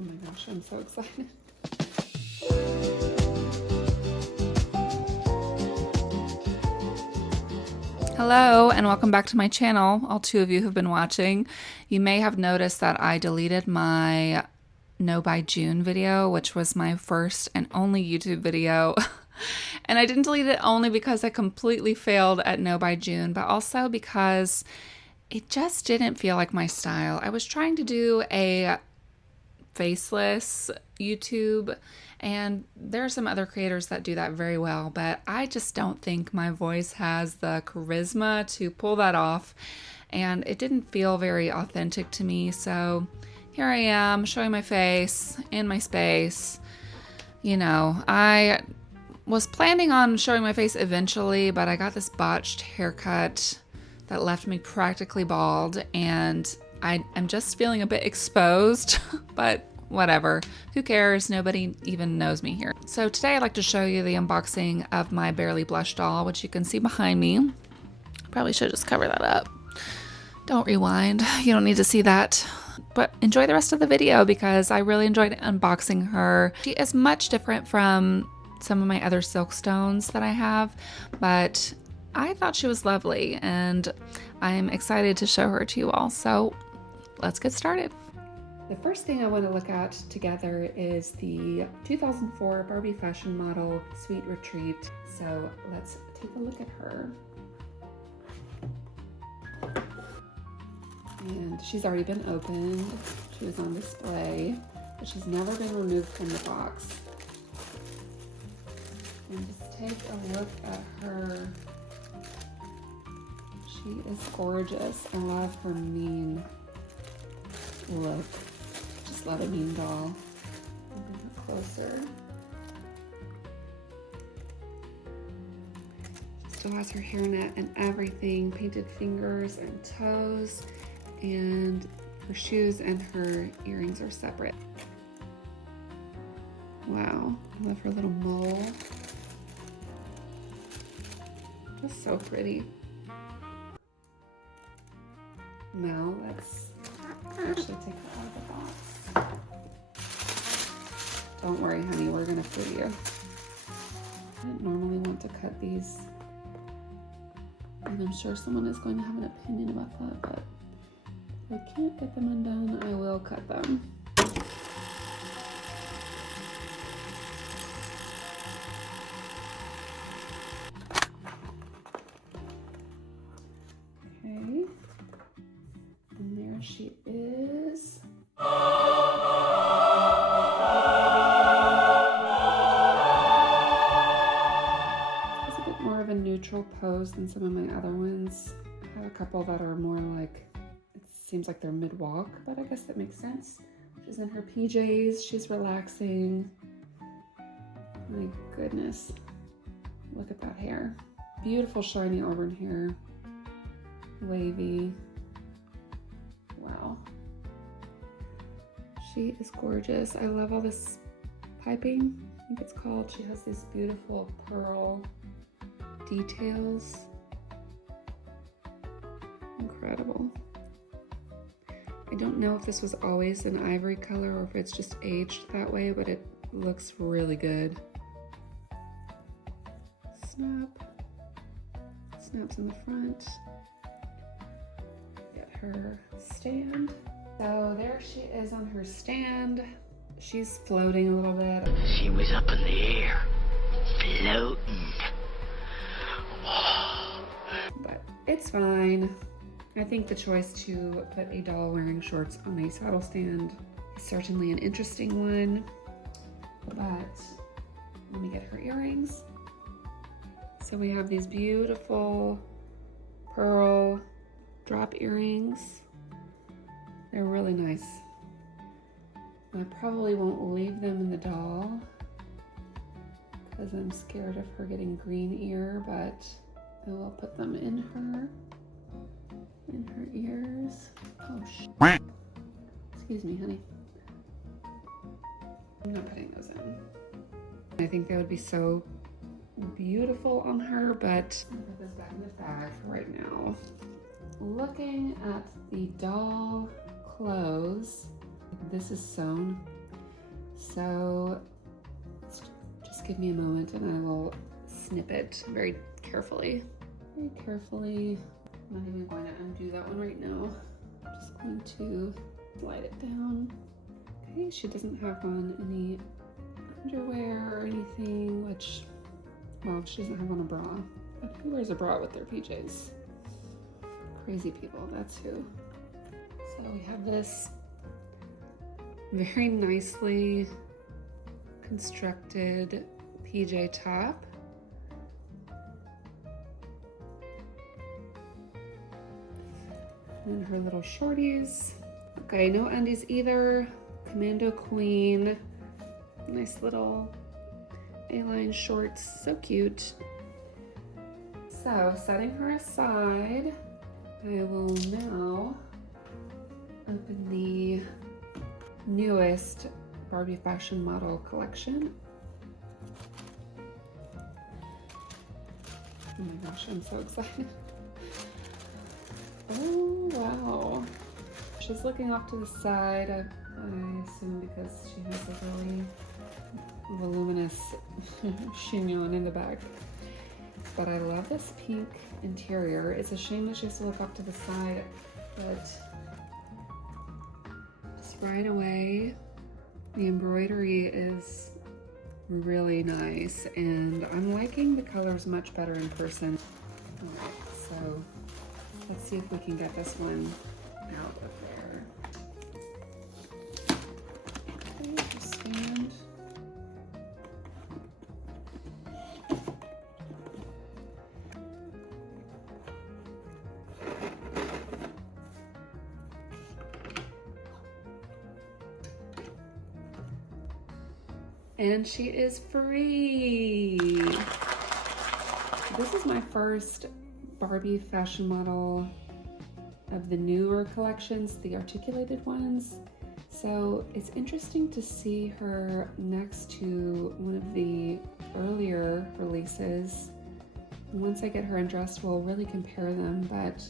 Oh my gosh, I'm so excited. Hello and welcome back to my channel. All two of you have been watching. You may have noticed that I deleted my No by June video, which was my first and only YouTube video. And I didn't delete it only because I completely failed at No by June, but also because it just didn't feel like my style. I was trying to do a faceless YouTube, and there are some other creators that do that very well, but I just don't think my voice has the charisma to pull that off, and it didn't feel very authentic to me. So here I am showing my face in my space. You know, I was planning on showing my face eventually, but I got this botched haircut that left me practically bald, and I'm just feeling a bit exposed, but whatever. Who cares? Nobody even knows me here. So today I'd like to show you the unboxing of my Barely Blush doll, which you can see behind me. Probably should just cover that up. Don't rewind. You don't need to see that. But enjoy the rest of the video because I really enjoyed unboxing her. She is much different from some of my other Silkstones that I have, but I thought she was lovely and I'm excited to show her to you all. So let's get started. The first thing I want to look at together is the 2004 Barbie fashion model Suite Retreat. So let's take a look at her. And she's already been opened. She was on display, but she's never been removed from the box. And just take a look at her. She is gorgeous. I love her mean look. Just love a mean doll. I'll bring her closer. She still has her hairnet and everything, painted fingers and toes, and her shoes and her earrings are separate. Wow, I love her little mole. Just so pretty. Now let's actually take her out of the box. Don't worry, honey, we're gonna free you. I didn't normally want to cut these, and I'm sure someone is going to have an opinion about that, but if I can't get them undone, I will cut them. Okay, and there she is. It's a bit more of a neutral pose than some of my other ones. I have a couple that are more like, it seems like they're mid-walk, but I guess that makes sense. She's in her PJs, she's relaxing. My goodness, look at that hair. Beautiful shiny auburn hair, wavy. Wow. She is gorgeous. I love all this piping, I think it's called. She has these beautiful pearl details. Incredible. I don't know if this was always an ivory color or if it's just aged that way, but it looks really good. Snap. Snaps in the front. Get her stand. So there she is on her stand. She's floating a little bit. She was up in the air, floating. But it's fine. I think the choice to put a doll wearing shorts on a saddle stand is certainly an interesting one. But let me get her earrings. So we have these beautiful pearl drop earrings. They're really nice. I probably won't leave them in the doll because I'm scared of her getting green ear, but I will put them in her ears. Oh, excuse me, honey. I'm not putting those in. I think they would be so beautiful on her, but I'll put this back in the bag for right now. Looking at the doll clothes, this is sewn So just give me a moment and I will snip it very carefully. Very carefully. I'm not even going to undo that one right now. I'm just going to slide it down. Okay, she doesn't have on any underwear or anything, which, well, she doesn't have on a bra. But who wears a bra with their PJs? Crazy people, that's who. So we have this very nicely constructed PJ top. And her little shorties. Okay, no undies either. Commando Queen. Nice little A-line shorts, so cute. So, setting her aside, I will now open the newest Barbie fashion model collection. Oh my gosh, I'm so excited. Oh, wow. She's looking off to the side, I assume because she has a really voluminous chignon in the back. But I love this pink interior. It's a shame that she has to look off to the side, but just right away, the embroidery is really nice, and I'm liking the colors much better in person. All right, so let's see if we can get this one out of there. Okay, just stand. And she is free. This is my first Barbie fashion model of the newer collections, the articulated ones. So it's interesting to see her next to one of the earlier releases. Once I get her undressed, we'll really compare them, but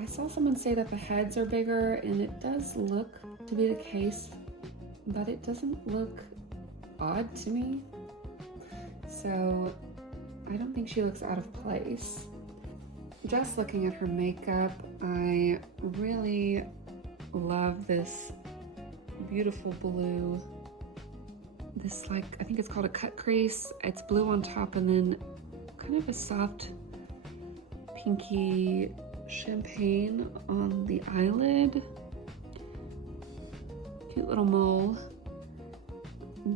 I saw someone say that the heads are bigger, and it does look to be the case, but it doesn't look odd to me. So I don't think she looks out of place. Just looking at her makeup, I really love this beautiful blue. This, like, I think it's called a cut crease. It's blue on top and then kind of a soft pinky champagne on the eyelid. Cute little mole.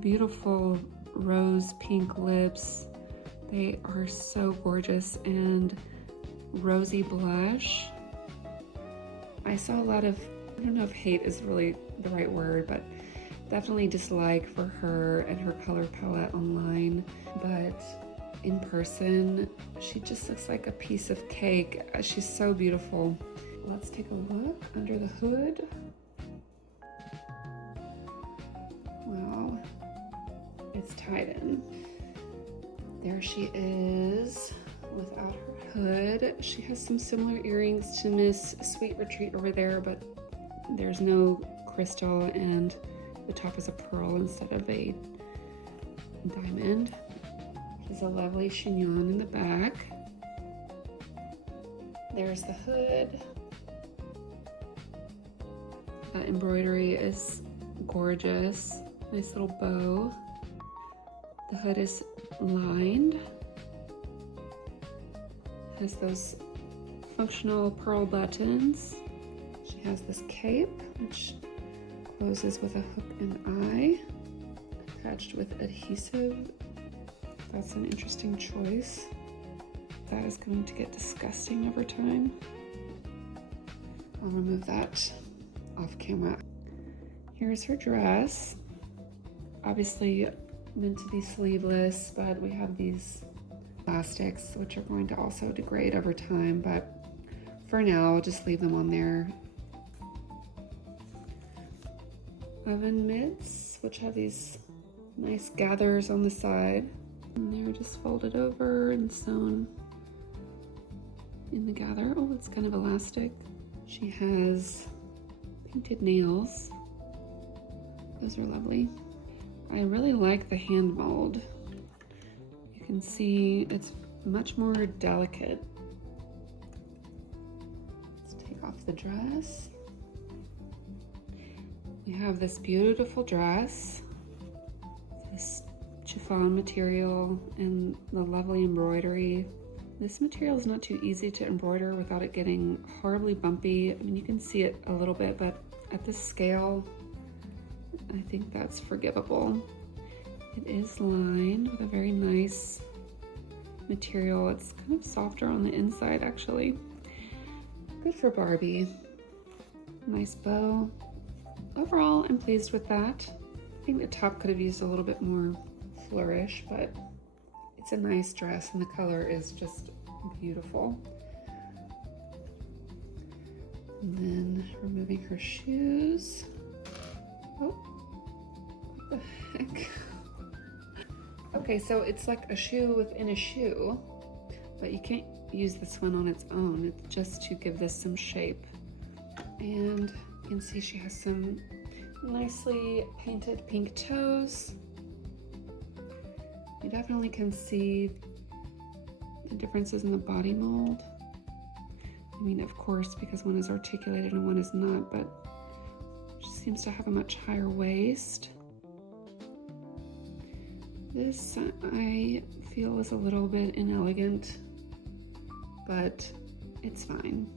Beautiful rose pink lips. They are so gorgeous, and rosy blush. I saw a lot of, I don't know if hate is really the right word, but definitely dislike for her and her color palette online, but in person, she just looks like a piece of cake. She's so beautiful. Let's take a look under the hood. Wow, it's tied in. There she is without her hood. She has some similar earrings to Miss Suite Retreat over there, but there's no crystal, and the top is a pearl instead of a diamond. There's a lovely chignon in the back. There's the hood. That embroidery is gorgeous. Nice little bow. The hood is lined. Has those functional pearl buttons. She has this cape, which closes with a hook and eye, attached with adhesive. That's an interesting choice. That is going to get disgusting over time. I'll remove that off camera. Here's her dress. Obviously meant to be sleeveless, but we have these elastics, which are going to also degrade over time, but for now, I'll just leave them on there. Oven mitts, which have these nice gathers on the side. And they're just folded over and sewn in the gather. Oh, it's kind of elastic. She has painted nails. Those are lovely. I really like the hand mold. You can see it's much more delicate. Let's take off the dress. We have this beautiful dress, this chiffon material and the lovely embroidery. This material is not too easy to embroider without it getting horribly bumpy. I mean, you can see it a little bit, but at this scale, I think that's forgivable. It is lined with a very nice material. It's kind of softer on the inside, actually. Good for Barbie. Nice bow. Overall, I'm pleased with that. I think the top could have used a little bit more flourish, but it's a nice dress and the color is just beautiful. And then removing her shoes. Oh, what the heck? Okay, so it's like a shoe within a shoe, but you can't use this one on its own. It's just to give this some shape. And you can see she has some nicely painted pink toes. You definitely can see the differences in the body mold. I mean, of course, because one is articulated and one is not, but she seems to have a much higher waist. This, I feel, is a little bit inelegant, but it's fine.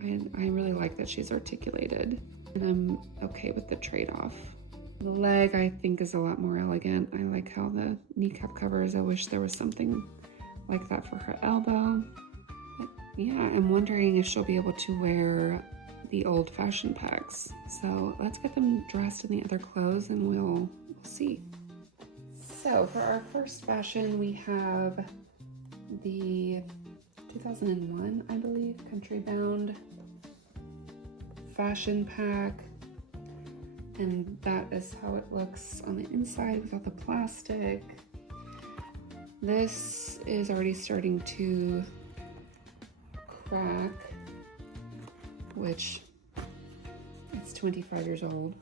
I really like that she's articulated, and I'm okay with the trade-off. The leg, I think, is a lot more elegant. I like how the kneecap covers. I wish there was something like that for her elbow. But yeah, I'm wondering if she'll be able to wear the old-fashioned packs. So let's get them dressed in the other clothes and we'll see. So for our first fashion, we have the 2001, I believe, Country Bound fashion pack. And that is how it looks on the inside without the plastic. This is already starting to crack, which it's 25 years old.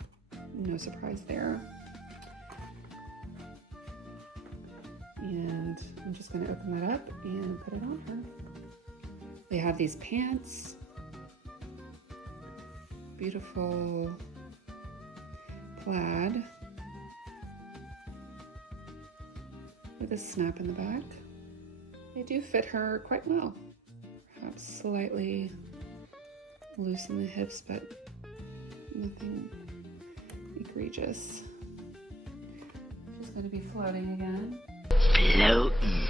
No surprise there. And I'm just gonna open that up and put it on her. We have these pants. Beautiful plaid with a snap in the back. They do fit her quite well. Perhaps slightly loose in the hips, but nothing egregious. She's going to be floating again. Floating.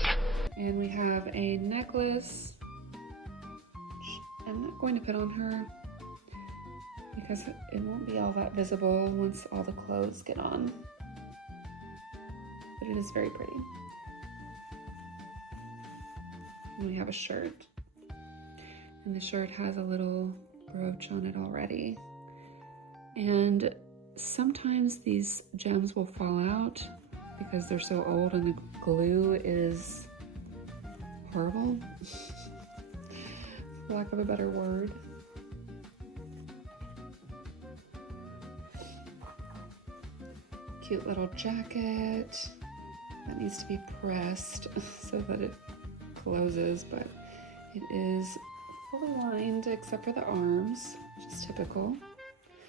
And we have a necklace, which I'm not going to put on her because it won't be all that visible once all the clothes get on. But it is very pretty. And we have a shirt. And the shirt has a little brooch on it already. And sometimes these gems will fall out because they're so old and the glue is horrible, for lack of a better word. Cute little jacket that needs to be pressed so that it closes, but it is fully lined except for the arms, which is typical.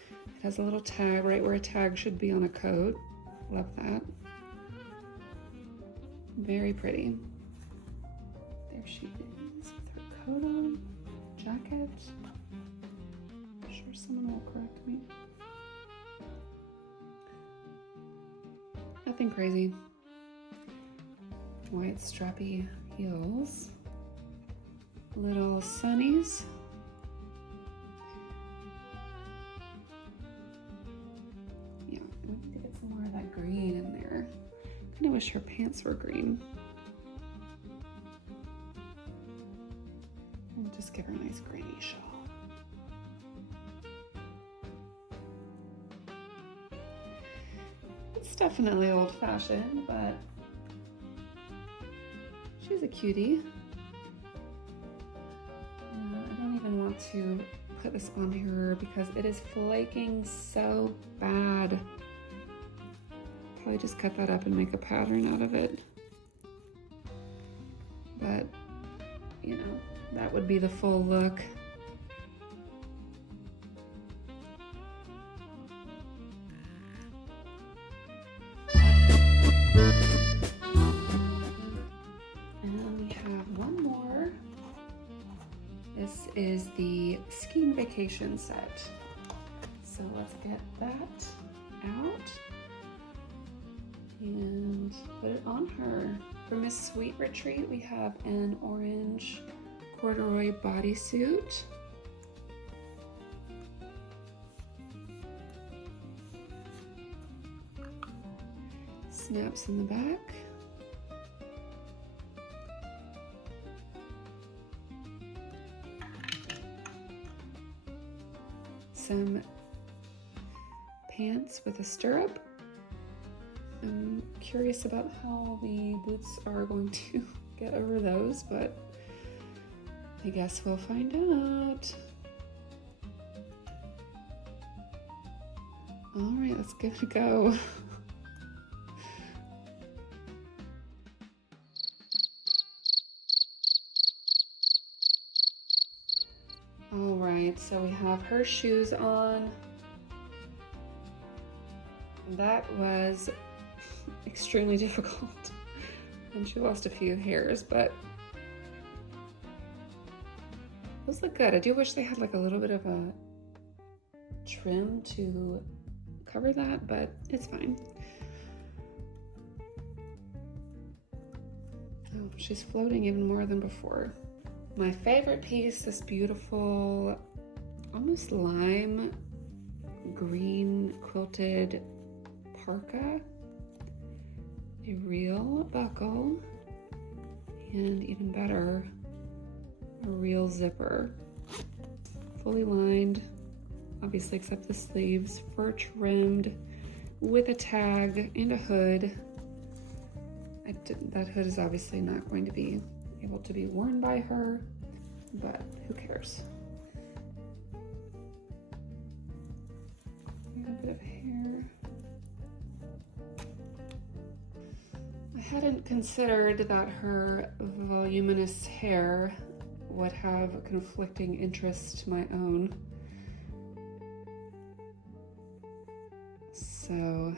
It has a little tag right where a tag should be on a coat. Love that. Very pretty. There she is with her coat on, jacket. I'm sure someone will correct me. Nothing crazy. White strappy heels. Little sunnies. Yeah, I need to get some more of that green in there. I kind of wish her pants were green. And just give her a nice grainy shawl. It's definitely old-fashioned, but she's a cutie. I don't even want to put this on her because it is flaking so bad. probably just cut that up and make a pattern out of it. But, you know, that would be the full look. And we have one more. This is the skiing vacation set. So let's get that out and put it on her. For Miss Suite Retreat, we have an orange corduroy bodysuit. Snaps in the back. Some pants with a stirrup. I'm curious about how the boots are going to get over those, but I guess we'll find out. All right, let's give it a go. All right, so we have her shoes on. That was extremely difficult, and she lost a few hairs, but those look good. I do wish they had like a little bit of a trim to cover that, but it's fine. Oh, she's floating even more than before. My favorite piece, this beautiful, almost lime green quilted parka, a real buckle, and even better, a real zipper. Fully lined, obviously except the sleeves, fur trimmed, with a tag and a hood. That hood is obviously not going to be able to be worn by her, but who cares? A bit of hair. I hadn't considered that her voluminous hair would have conflicting interests to my own. So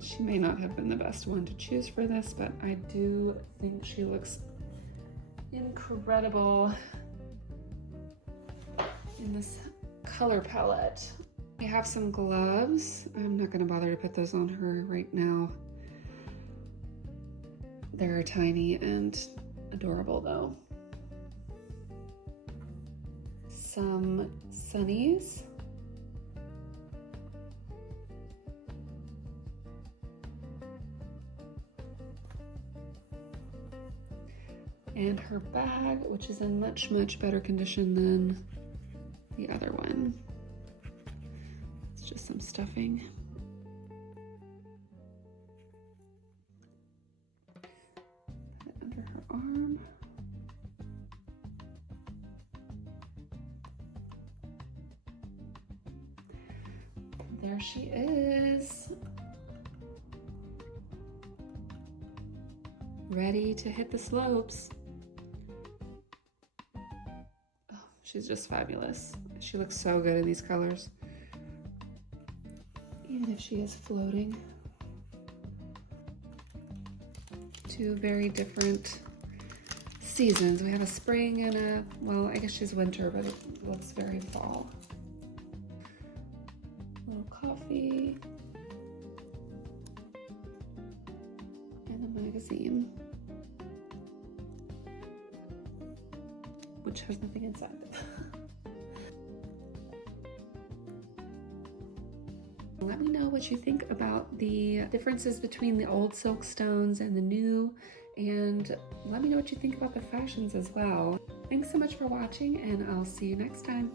she may not have been the best one to choose for this, but I do think she looks incredible in this color palette. We have some gloves. I'm not going to bother to put those on her right now. They're tiny and adorable though. Some sunnies. And her bag, which is in much, much better condition than the other one. It's just some stuffing. Put it under her arm. There she is. Ready to hit the slopes. She's just fabulous. She looks so good in these colors. Even if she is floating. Two very different seasons. We have a spring and a, well, I guess she's winter, but it looks very fall. A little coffee. And a magazine. Which has nothing inside. Let me know what you think about the differences between the old Silkstones and the new, and let me know what you think about the fashions as well. Thanks so much for watching, and I'll see you next time.